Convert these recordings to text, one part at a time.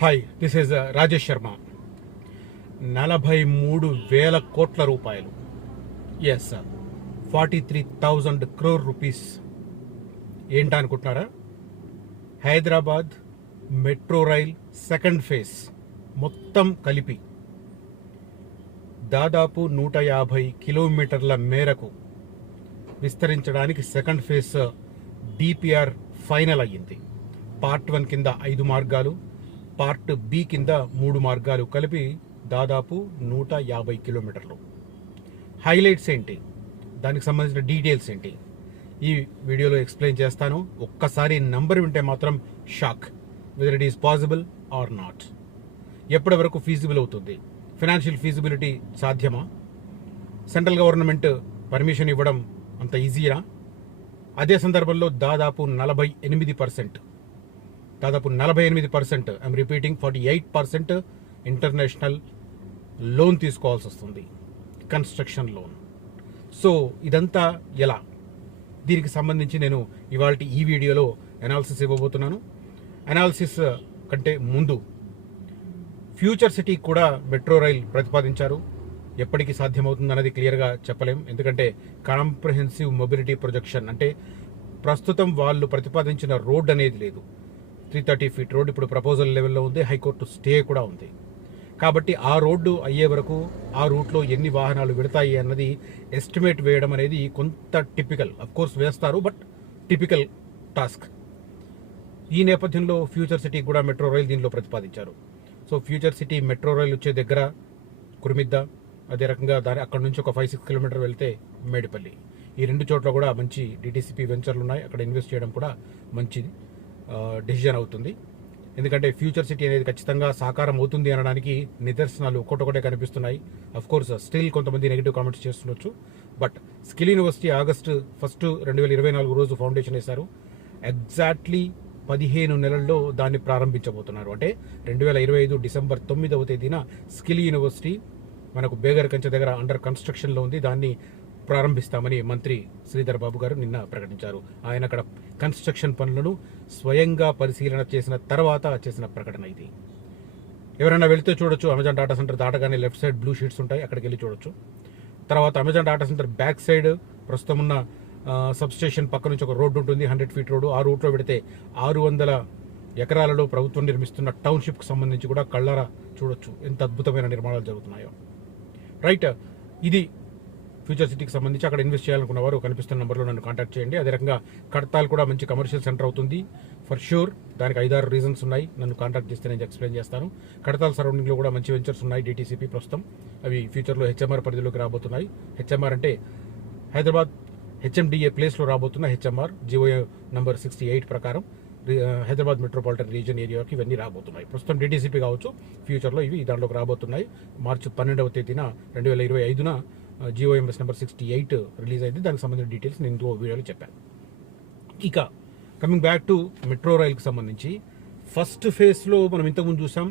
Hi, this is Rajesh Sharma. 43,000 కోట్ల రూపాయలు, yes, 43,000 crore rupees. ఏంటా అనుకుంటున్నారా? Hyderabad metro rail second phase మొత్తం కలిపి దాదాపు 150 కిలోమీటర్ల మేరకు విస్తరించడానికి సెకండ్ ఫేజ్ డిపిఆర్ ఫైనల్ అయ్యింది. పార్ట్ 1 కింద 5 మార్గాలు, పార్ట్ బి కింద 3 మార్గాలు కలిపి దాదాపు 150 కిలోమీటర్లు. హైలైట్స్ ఏంటి, దానికి సంబంధించిన డీటెయిల్స్ ఏంటి, ఈ వీడియోలో ఎక్స్ప్లెయిన్ చేస్తాను. ఒక్కసారి నంబర్ వింటే మాత్రం shock, whether it is possible are not. ఎప్పటి వరకు ఫీజిబుల్ అవుతుంది, ఫైనాన్షియల్ ఫీజిబిలిటీ సాధ్యమా, సెంట్రల్ గవర్నమెంట్ పర్మిషన్ ఇవ్వడం అంత ఈజీనా? అదే సందర్భంలో దాదాపు 48%, ఐఎమ్ రిపీటింగ్ 48% ఇంటర్నేషనల్ లోన్ తీసుకోవాల్సి వస్తుంది, కన్స్ట్రక్షన్ లోన్. సో ఇదంతా ఎలా, దీనికి సంబంధించి నేను ఇవాళ ఈ వీడియోలో అనాలిసిస్ ఇవ్వబోతున్నాను. అనాలిసిస్ కంటే ముందు ఫ్యూచర్ సిటీ కూడా మెట్రో రైల్ ప్రతిపాదించారు. ఎప్పటికీ సాధ్యమవుతుంది అన్నది క్లియర్గా చెప్పలేం, ఎందుకంటే కాంప్రహెన్సివ్ మొబిలిటీ ప్రొజెక్షన్ అంటే ప్రస్తుతం వాళ్ళు ప్రతిపాదించిన రోడ్ అనేది లేదు. 330 feet రోడ్ ఇప్పుడు ప్రపోజల్ లెవెల్లో ఉంది, హైకోర్టు స్టే కూడా ఉంది. కాబట్టి ఆ రోడ్డు అయ్యే వరకు ఆ రూట్లో ఎన్ని వాహనాలు వెళతాయి అన్నది ఎస్టిమేట్ వేయడం అనేది కొంత టిపికల్. కోర్స్ వేస్తారు, బట్ టిపికల్ టాస్క్. ఈ నేపథ్యంలో ఫ్యూచర్ సిటీ కూడా మెట్రో రైల్ దీనిలో ప్రతిపాదించారు. So future city metro rail వచ్చే దగ్గర కురిమిద్ద, అదే రకంగా అక్కడ నుంచి ఒక 5-6 కిలోమీటర్ వెళ్తే మేడిపల్లి. ఈ రెండు చోట్ల కూడా మంచి డిటిసిపి వెంచర్లు ఉన్నాయి. అక్కడ ఇన్వెస్ట్ చేయడం కూడా మంచి డెసిజన్ అవుతుంది. ఎందుకంటే ఫ్యూచర్ సిటీ అనేది ఖచ్చితంగా సాకారం అవుతుంది అనడానికి నిదర్శనాలు ఒక్కొక్కటే కనిపిస్తున్నాయి. అఫ్ కోర్స్ స్టిల్ కొంతమంది నెగిటివ్ కామెంట్స్ చేస్తుండొచ్చు, బట్ స్కిల్ యూనివర్సిటీ ఆగస్టు 1, 2024 రోజు ఫౌండేషన్ వేశారు. ఎగ్జాక్ట్లీ 15 నెలల్లో దాన్ని ప్రారంభించబోతున్నారు. అంటే 2025 డిసెంబర్ 9వ తేదీన స్కిల్ యూనివర్సిటీ మనకు బేగర్ కంచె దగ్గర అండర్ కన్స్ట్రక్షన్లో ఉంది. దాన్ని ప్రారంభిస్తామని మంత్రి శ్రీధర్ బాబు గారు నిన్న ప్రకటించారు. ఆయన అక్కడ కన్స్ట్రక్షన్ పనులను స్వయంగా పరిశీలన చేసిన తర్వాత చేసిన ప్రకటన ఇది. ఎవరైనా వెళితే చూడొచ్చు, అమెజాన్ డాటా సెంటర్ దాటగానే లెఫ్ట్ సైడ్ బ్లూ షీట్స్ ఉంటాయి, అక్కడికి వెళ్ళి చూడొచ్చు. తర్వాత Amazon data centre back side ప్రస్తుతం ఉన్న సబ్ స్టేషన్ పక్క నుంచి ఒక రోడ్డు ఉంటుంది, 100 feet రోడ్డు. ఆ రూట్లో పెడితే 600 ఎకరాలలో ప్రభుత్వం నిర్మిస్తున్న టౌన్షిప్కి సంబంధించి కూడా కళ్ళారా చూడొచ్చు ఎంత అద్భుతమైన నిర్మాణాలు జరుగుతున్నాయో. రైట్, ఇది ఫ్యూచర్ సిటీకి సంబంధించి. అక్కడ ఇన్వెస్ట్ చేయాలనుకున్న వారు కనిపిస్తున్న నెంబర్లో నన్ను కాంటాక్ట్ చేయండి. అదే రకంగా కడతాల్ కూడా మంచి కమర్షియల్ సెంటర్ అవుతుంది ఫర్ షూర్. దానికి 5-6 రీజన్స్ ఉన్నాయి, నన్ను కాంటాక్ట్ చేస్తే నేను ఎక్స్ప్లెయిన్ చేస్తాను. కడతాల్ సరౌండింగ్లో కూడా మంచి వెంచర్స్ ఉన్నాయి డిటీసీపీ ప్రస్తుతం. అవి ఫ్యూచర్లో హెచ్ఎంఆర్ పరిధిలోకి రాబోతున్నాయి. హెచ్ఎంఆర్ అంటే హైదరాబాద్ హెచ్ఎండిఏ ప్లేస్లో రాబోతున్న హెచ్ఎంఆర్ జీవో నంబర్ 68 ప్రకారం హైదరాబాద్ మెట్రోపాలిటన్ రీజన్ ఏరియాకి ఇవన్నీ రాబోతున్నాయి. ప్రస్తుతం డిటీసీపీ కావచ్చు, ఫ్యూచర్లో ఇవి దాంట్లోకి రాబోతున్నాయి. మార్చి 12వ తేదీన 2025న జిఓఎంఎస్ నెంబర్ 68 రిలీజ్ అయింది. దానికి సంబంధించిన డీటెయిల్స్ నేను ఇంకో వీడియోలో చెప్పాను. ఇక కమింగ్ బ్యాక్ టు మెట్రో రైల్కి సంబంధించి ఫస్ట్ ఫేజ్లో మనం ఇంతకుముందు చూసాం.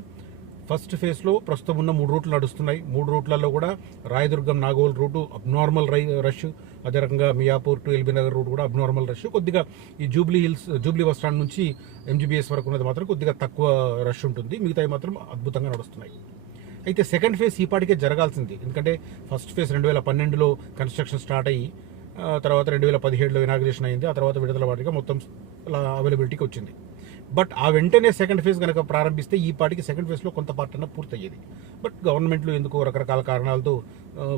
ఫస్ట్ ఫేజ్లో ప్రస్తుతం ఉన్న 3 రూట్లు నడుస్తున్నాయి. 3 రూట్లలో కూడా Rayadurgam Nagole route abnormal rush, అదే రకంగా Miyapur to LB Nagar route కూడా అబ్నార్మల్ రష్. కొద్దిగా ఈ జూబ్లీ బస్ స్టాండ్ నుంచి ఎంజీబీఎస్ వరకు ఉన్నది మాత్రం కొద్దిగా తక్కువ రష్ ఉంటుంది, మిగతావి మాత్రం అద్భుతంగా నడుస్తున్నాయి. అయితే సెకండ్ ఫేజ్ ఈపాటికే జరగాల్సింది, ఎందుకంటే ఫస్ట్ ఫేజ్ 2012లో కన్స్ట్రక్షన్ స్టార్ట్ అయ్యి తర్వాత 2017లో ఇనాగ్రేషన్ అయింది. ఆ తర్వాత విడుదల వాటిగా మొత్తం అవైలబిలిటీకి వచ్చింది. బట్ ఆ వెంటనే సెకండ్ ఫేజ్ కనుక ప్రారంభిస్తే ఈ పాటికి సెకండ్ ఫేజ్లో కొంత పార్ట్ అన్న పూర్తయ్యేది. బట్ గవర్నమెంట్లు ఎందుకో రకరకాల కారణాలతో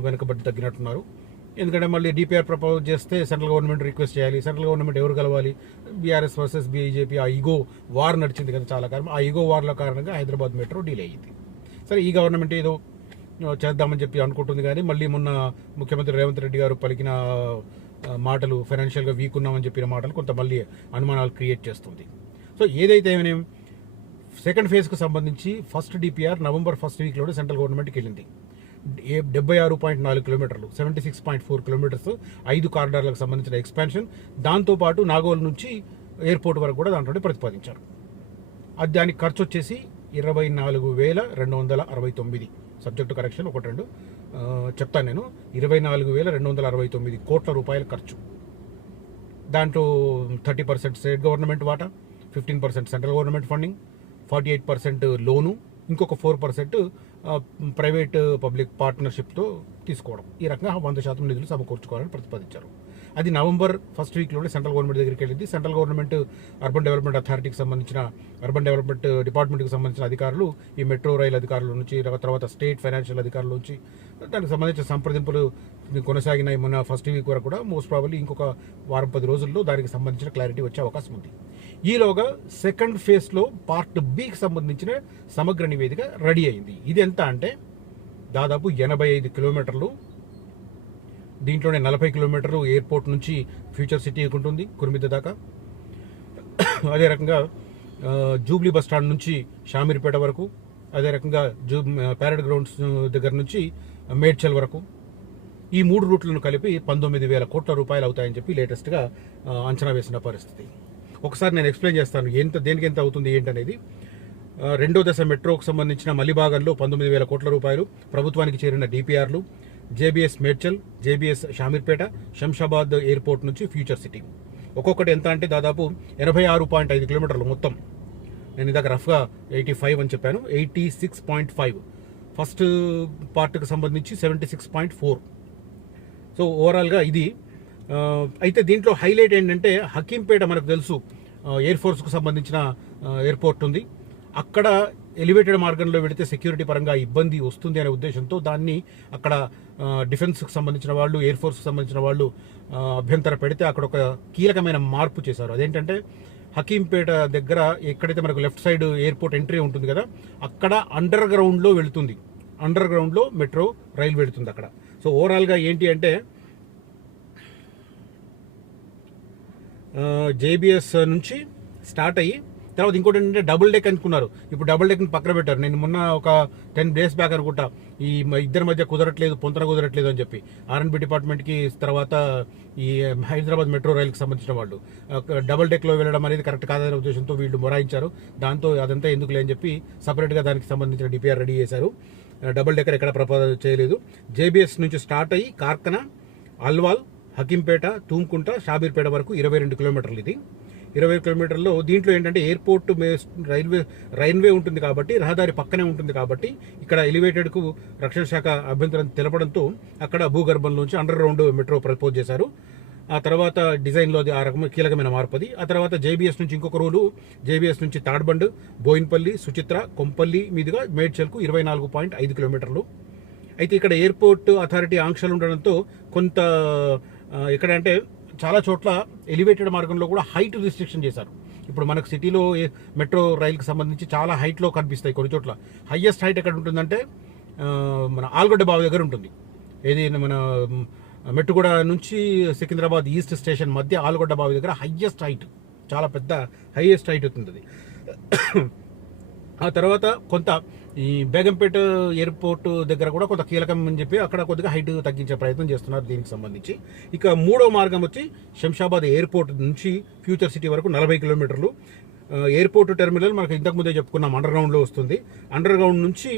వెనుకబడి తగ్గినట్టున్నారు. ఎందుకంటే మళ్ళీ డిపిఆర్ ప్రపోజ్ చేస్తే సెంట్రల్ గవర్నమెంట్ రిక్వెస్ట్ చేయాలి. సెంట్రల్ గవర్నమెంట్ ఎవరు కలవాలి? బీఆర్ఎస్ వర్సెస్ బీజేపీ ఆ ఈగో వార్ నడిచింది కదా చాలా కాలం. ఆ ఈగో వార్ల కారణంగా హైదరాబాద్ మెట్రో డిలే అయ్యింది. సరే, ఈ గవర్నమెంట్ ఏదో చేద్దామని చెప్పి అనుకుంటుంది, కానీ మళ్ళీ మొన్న ముఖ్యమంత్రి రేవంత్ రెడ్డి గారు పలికిన మాటలు, ఫైనాన్షియల్గా వీక్ ఉన్నామని చెప్పిన మాటలు కొంత మళ్ళీ అనుమానాలు క్రియేట్ చేస్తుంది. సో ఏదైతే ఏమైనా సెకండ్ ఫేజ్కి సంబంధించి ఫస్ట్ డిపిఆర్ నవంబర్ 1st వీక్లోనే సెంట్రల్ గవర్నమెంట్కి వెళ్ళింది. 76.4 కిలోమీటర్లు, 76.4 కిలోమీటర్స్, 5 కారిడార్లకు సంబంధించిన ఎక్స్పాన్షన్. దాంతోపాటు నాగోల్ నుంచి ఎయిర్పోర్ట్ వరకు కూడా దాంట్లోనే ప్రతిపాదించారు. అది దానికి ఖర్చు వచ్చేసి 24,269. సబ్జెక్టు కరెక్షన్ 1-2 చెప్తాను నేను. 24,269 కోట్ల రూపాయల ఖర్చు. దాంట్లో 30% స్టేట్ గవర్నమెంట్ వాటా, 15% సెంట్రల్ గవర్నమెంట్ ఫండింగ్, 48% లోను, ఇంకొక 4% ప్రైవేట్ పబ్లిక్ పార్ట్నర్షిప్తో తీసుకోవడం. ఈ రకంగా 100% నిధులు సమకూర్చుకోవాలని ప్రతిపాదించారు. అది నవంబర్ ఫస్ట్ వీక్లోనే సెంట్రల్ గవర్నమెంట్ దగ్గరికి వెళ్ళింది. సెంట్రల్ గవర్నమెంట్ అర్బన్ డెవలప్మెంట్ అథారిటీకి సంబంధించిన, అర్బన్ డెవలప్మెంట్ డిపార్ట్మెంట్కి సంబంధించిన అధికారులు, ఈ మెట్రో రైల్ అధికారుల నుంచి, తర్వాత స్టేట్ ఫైనాన్షియల్ అధికారుల నుంచి దానికి సంబంధించిన సంప్రదింపులు కొనసాగినాయి. మొన్న ఫస్ట్ వీక్ వరకు కూడా. మోస్ట్ ప్రాబబ్లీ ఇంకొక వారం 10 రోజుల్లో దానికి సంబంధించిన క్లారిటీ వచ్చే అవకాశం ఉంది. ఈలోగా సెకండ్ ఫేజ్లో పార్ట్ బికి సంబంధించిన సమగ్ర నివేదిక రెడీ అయింది. ఇది ఎంత అంటే దాదాపు 85 కిలోమీటర్లు. దీంట్లోనే 40 కిలోమీటర్లు ఎయిర్పోర్ట్ నుంచి ఫ్యూచర్ సిటీ ఉంటుంది కుర్మిద్ద దాకా. అదే రకంగా జూబ్లీ బస్ స్టాండ్ నుంచి షామీర్పేట వరకు, అదే రకంగా ప్యారెడ్ గ్రౌండ్స్ దగ్గర నుంచి మేడ్చల్ వరకు. ఈ 3 రూట్లను కలిపి 19,000 కోట్ల రూపాయలు అవుతాయని చెప్పి లేటెస్ట్గా అంచనా వేసిన పరిస్థితి. ఒకసారి నేను ఎక్స్ప్లెయిన్ చేస్తాను దేనికి ఎంత అవుతుంది ఏంటనేది. రెండో దశ మెట్రోకు సంబంధించిన మలిభాగంలో 19,000 కోట్ల రూపాయలు, ప్రభుత్వానికి చేరిన డిపిఆర్లు, JBS Medchal, JBS Shamirpet, Shamshabad airport నుంచి ఫ్యూచర్ సిటీ. ఒక్కొక్కటి ఎంత అంటే దాదాపు 86.5 కిలోమీటర్లు మొత్తం. నేను ఇందాక రఫ్గా 85 అని చెప్పాను. 86.5. ఫస్ట్ పార్ట్కి సంబంధించి 76.4. సో ఓవరాల్గా ఇది. అయితే దీంట్లో హైలైట్ ఏంటంటే హకీంపేట మనకు తెలుసు ఎయిర్ ఫోర్స్కు సంబంధించిన ఎయిర్పోర్ట్ ఉంది. అక్కడ ఎలివేటెడ్ మార్గంలో వెళితే సెక్యూరిటీ పరంగా ఇబ్బంది వస్తుంది అనే ఉద్దేశంతో దాన్ని అక్కడ డిఫెన్స్కి సంబంధించిన వాళ్ళు, ఎయిర్ ఫోర్స్కి సంబంధించిన వాళ్ళు అభ్యంతర పెడితే అక్కడ ఒక కీలకమైన మార్పు చేశారు. అదేంటంటే హకీంపేట దగ్గర ఎక్కడైతే మనకు లెఫ్ట్ సైడ్ ఎయిర్పోర్ట్ ఎంట్రీ ఉంటుంది కదా, అక్కడ అండర్ గ్రౌండ్లో వెళుతుంది. అండర్ గ్రౌండ్లో మెట్రో రైలు వెళుతుంది అక్కడ. సో ఓవరాల్గా ఏంటి అంటే జేబీఎస్ నుంచి స్టార్ట్ అయ్యి తర్వాత ఇంకోటి ఏంటంటే డబుల్ డెక్ అనుకున్నారు. ఇప్పుడు డబుల్ డెక్ని పక్కన పెట్టారు. నేను మొన్న ఒక 10 days బ్యాక్ అనుకుంటా ఈ ఇద్దరి మధ్య కుదరట్లేదు, పొంతన కుదరట్లేదు అని చెప్పి ఆర్ఎన్బి డిపార్ట్మెంట్కి, తర్వాత ఈ హైదరాబాద్ మెట్రో రైలుకి సంబంధించిన వాళ్ళు డబుల్ డెక్లో వెళ్ళడం అనేది కరెక్ట్ కాదనే ఉద్దేశంతో వీళ్ళు మొరాయించారు. దాంతో అదంతా ఎందుకులే అని చెప్పి సపరేట్గా దానికి సంబంధించిన డిపిఆర్ రెడీ చేశారు. డబుల్ డెక్కర్ ఎక్కడ ప్రపోజ్ చేయలేదు. జేబీఎస్ నుంచి స్టార్ట్ అయ్యి కార్కన, అల్వాల్, హకీంపేట, తూమ్కుంట, షాబీర్పేట వరకు 22 కిలోమీటర్లు. ఇది 20 కిలోమీటర్లో దీంట్లో ఏంటంటే ఎయిర్పోర్ట్ రైల్వే ఉంటుంది కాబట్టి, రహదారి పక్కనే ఉంటుంది కాబట్టి ఇక్కడ ఎలివేటెడ్కు రక్షణ శాఖ అభ్యంతరం తెలపడంతో అక్కడ భూగర్భంలోంచి అండర్ గ్రౌండ్ మెట్రో ప్రపోజ్ చేశారు. ఆ తర్వాత డిజైన్లో ఆ రకమైన కీలకమైన మార్పు అది. ఆ తర్వాత జేబీఎస్ నుంచి ఇంకొక రూలు, జేబీఎస్ నుంచి తాడ్బండ్, బోయిన్పల్లి, సుచిత్ర, కొంపల్లి మీదుగా మేడ్చల్కు 24.5 కిలోమీటర్లు. అయితే ఇక్కడ ఎయిర్పోర్ట్ అథారిటీ ఆంక్షలు ఉండడంతో కొంత ఎక్కడంటే చాలా చోట్ల ఎలివేటెడ్ మార్గంలో కూడా హైట్ రిస్ట్రిక్షన్ చేశారు. ఇప్పుడు మనకు సిటీలో మెట్రో రైలుకి సంబంధించి చాలా హైట్లో కనిపిస్తాయి. కొన్ని చోట్ల హైయెస్ట్ హైట్ ఎక్కడ ఉంటుందంటే మన ఆల్గడ్డ బావి దగ్గర ఉంటుంది. ఏది మన మెట్టుగూడ నుంచి సికింద్రాబాద్ ఈస్ట్ స్టేషన్ మధ్య ఆల్గడ్డ బావి దగ్గర హైయెస్ట్ హైట్, చాలా పెద్ద హైయెస్ట్ హైట్ అవుతుంది అది. ఆ తర్వాత కొంత ఈ బేగంపేట ఎయిర్పోర్ట్ దగ్గర కూడా కొంత కీలకం అని చెప్పి అక్కడ కొద్దిగా హైట్ తగ్గించే ప్రయత్నం చేస్తున్నారు దీనికి సంబంధించి. ఇక మూడో మార్గం వచ్చి శంషాబాద్ ఎయిర్పోర్ట్ నుంచి ఫ్యూచర్ సిటీ వరకు 40 కిలోమీటర్లు. ఎయిర్పోర్ట్ టెర్మినల్ మనకు ఇంతకుముందే చెప్పుకున్నాం అండర్ గ్రౌండ్లో వస్తుంది. అండర్ గ్రౌండ్ నుంచి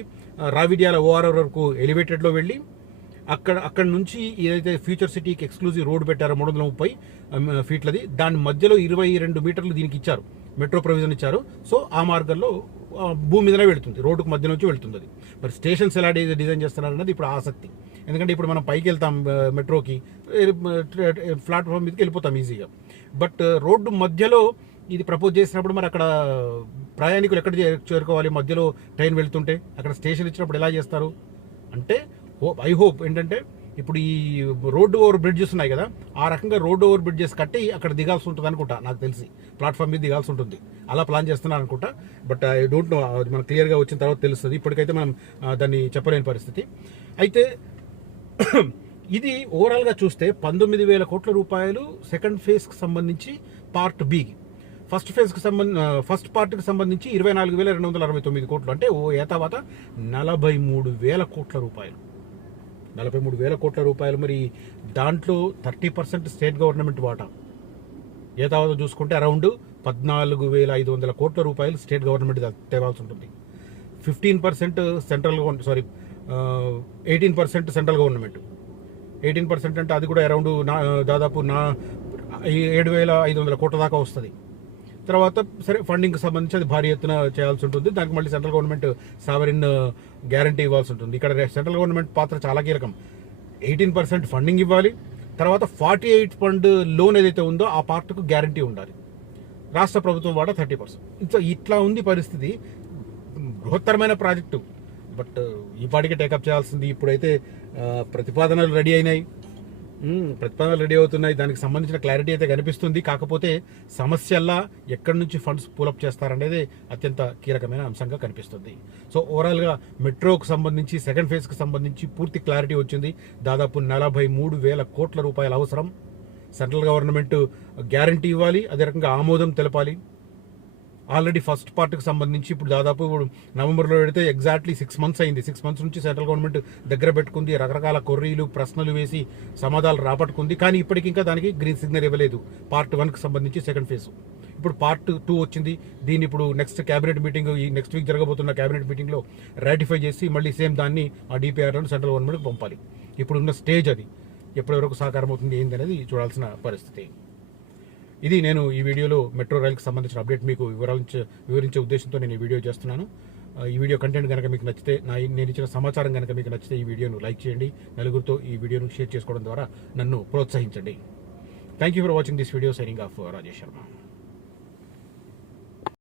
రావిడ్యాల ఓఆర్ఆర్ వరకు ఎలివేటెడ్లో వెళ్ళి అక్కడ నుంచి ఏదైతే ఫ్యూచర్ సిటీకి ఎక్స్క్లూజివ్ రోడ్ పెట్టారో 330 ఫీట్లది, దాని మధ్యలో 22 మీటర్లు దీనికి ఇచ్చారు, మెట్రో ప్రొవిజన్ ఇచ్చారు. సో ఆ మార్గంలో భూమి మీదనే వెళుతుంది, రోడ్డుకు మధ్య నుంచి వెళుతుంది అది. మరి స్టేషన్స్ ఎలా డిజైన్ చేస్తున్నారన్నది ఇప్పుడు ఆసక్తి. ఎందుకంటే ఇప్పుడు మనం పైకి వెళ్తాం మెట్రోకి, ప్లాట్ఫామ్ మీదకి వెళ్ళిపోతాం ఈజీగా. బట్ రోడ్డు మధ్యలో ఇది ప్రపోజ్ చేసినప్పుడు మరి అక్కడ ప్రయాణికులు ఎక్కడ చేరుకోవాలి? మధ్యలో ట్రైన్ వెళ్తుంటే అక్కడ స్టేషన్ ఇచ్చినప్పుడు ఎలా చేస్తారు అంటే ఐ హోప్ ఏంటంటే ఇప్పుడు ఈ రోడ్డు ఓవర్ బ్రిడ్జెస్ ఉన్నాయి కదా, ఆ రకంగా రోడ్డు ఓవర్ బ్రిడ్జెస్ కట్టి అక్కడ దిగాల్సి ఉంటుంది అనుకుంటా, నాకు తెలిసి ప్లాట్ఫామ్ మీద దిగాల్సి ఉంటుంది, అలా ప్లాన్ చేస్తున్నారు అనుకుంటా. బట్ ఐ డోంట్ నో, అది మనకు క్లియర్గా వచ్చిన తర్వాత తెలుస్తుంది. ఇప్పటికైతే మనం దాన్ని చెప్పలేని పరిస్థితి. అయితే ఇది ఓవరాల్గా చూస్తే 19,000 కోట్ల రూపాయలు సెకండ్ ఫేజ్కి సంబంధించి పార్ట్ బికి. ఫస్ట్ పార్ట్కి సంబంధించి 24,269 కోట్లు, అంటే ఓ ఏతావాత 43,000 కోట్ల రూపాయలు. 43,000 కోట్ల రూపాయలు. మరి దాంట్లో 30% స్టేట్ గవర్నమెంట్ వాటా. ఏతావత చూసుకుంటే అరౌండ్ 14,500 కోట్ల రూపాయలు స్టేట్ గవర్నమెంట్ తేవాల్సి ఉంటుంది. 15% సెంట్రల్ 18% సెంట్రల్ గవర్నమెంట్. 18% అంటే అది కూడా అరౌండ్ దాదాపు 7,500 కోట్ల దాకా వస్తుంది. తర్వాత సరే ఫండింగ్కి సంబంధించి అది భారీ ఎత్తున చేయాల్సి ఉంటుంది. దానికి మళ్ళీ సెంట్రల్ గవర్నమెంట్ సావరిన్ గ్యారంటీ ఇవ్వాల్సి ఉంటుంది. ఇక్కడ సెంట్రల్ గవర్నమెంట్ పాత్ర చాలా కీలకం. 18% ఫండింగ్ ఇవ్వాలి, తర్వాత 48 ఫండ్ లోన్ ఏదైతే ఉందో ఆ పార్ట్కు గ్యారంటీ ఉండాలి. రాష్ట్ర ప్రభుత్వం వాడ 30%. సో ఇట్లా ఉంది పరిస్థితి. బృహత్తరమైన ప్రాజెక్టు, బట్ ఈ పాటికి టేకప్ చేయాల్సింది. ఇప్పుడైతే ప్రతిపాదనలు రెడీ అయినాయి, ప్రతిపాదనలు రెడీ అవుతున్నాయి, దానికి సంబంధించిన క్లారిటీ అయితే కనిపిస్తుంది. కాకపోతే సమస్యల్లా ఎక్కడి నుంచి ఫండ్స్ పూలప్ చేస్తారనేది అత్యంత కీలకమైన అంశంగా కనిపిస్తుంది. సో ఓవరాల్గా మెట్రోకు సంబంధించి సెకండ్ ఫేజ్కి సంబంధించి పూర్తి క్లారిటీ వచ్చింది. దాదాపు 43,000 కోట్ల రూపాయల అవసరం. సెంట్రల్ గవర్నమెంట్ గ్యారంటీ ఇవ్వాలి, అదే రకంగా ఆమోదం తెలపాలి. ఆల్రెడీ ఫస్ట్ పార్ట్కి సంబంధించి ఇప్పుడు దాదాపు నవంబర్లో పెడితే ఎగ్జాక్ట్లీ 6 months అయింది. 6 months నుంచి సెంట్రల్ గవర్నమెంట్ దగ్గర పెట్టుకుంది, రకరకాల కొర్రీలు ప్రశ్నలు వేసి సమాధానాలు రాబట్టుకుంది. కానీ ఇప్పటికి ఇంకా దానికి గ్రీన్ సిగ్నల్ ఇవ్వలేదు. పార్ట్ 1కి సంబంధించి సెకండ్ ఫేజ్. ఇప్పుడు పార్ట్ 2 వచ్చింది. దీన్ని ఇప్పుడు నెక్స్ట్ క్యాబినెట్ మీటింగ్, ఈ నెక్స్ట్ వీక్ జరగబోతున్న క్యాబినెట్ మీటింగ్లో రాటిఫై చేసి మళ్ళీ సేమ్ దాన్ని ఆ డిపిఆర్లను సెంట్రల్ గవర్నమెంట్కి పంపాలి. ఇప్పుడున్న స్టేజ్ అది. ఎప్పటి వరకు సాకారం అవుతుంది ఏంది అనేది చూడాల్సిన పరిస్థితి. ఇది నేను ఈ వీడియోలో మెట్రో రైల్కి సంబంధించిన అప్డేట్ మీకు వివరించే ఉద్దేశంతో నేను ఈ వీడియో చేస్తున్నాను. ఈ వీడియో కంటెంట్ కనుక మీకు నచ్చితే, నేను ఇచ్చిన సమాచారం కనుక మీకు నచ్చితే ఈ వీడియోను లైక్ చేయండి. నలుగురితో ఈ వీడియోను షేర్ చేసుకోవడం ద్వారా నన్ను ప్రోత్సహించండి. Thank you for watching this video. Signing off Rajesh Sharma.